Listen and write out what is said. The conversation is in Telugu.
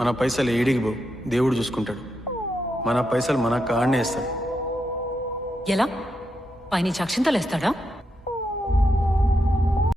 మన పైసలు ఏడికి పోవు, దేవుడు చూసుకుంటాడు. మన పైసలు మన కాడనే ఇస్తాడు. ఎలా పైనుంచి అక్షింతలు వేస్తాడా?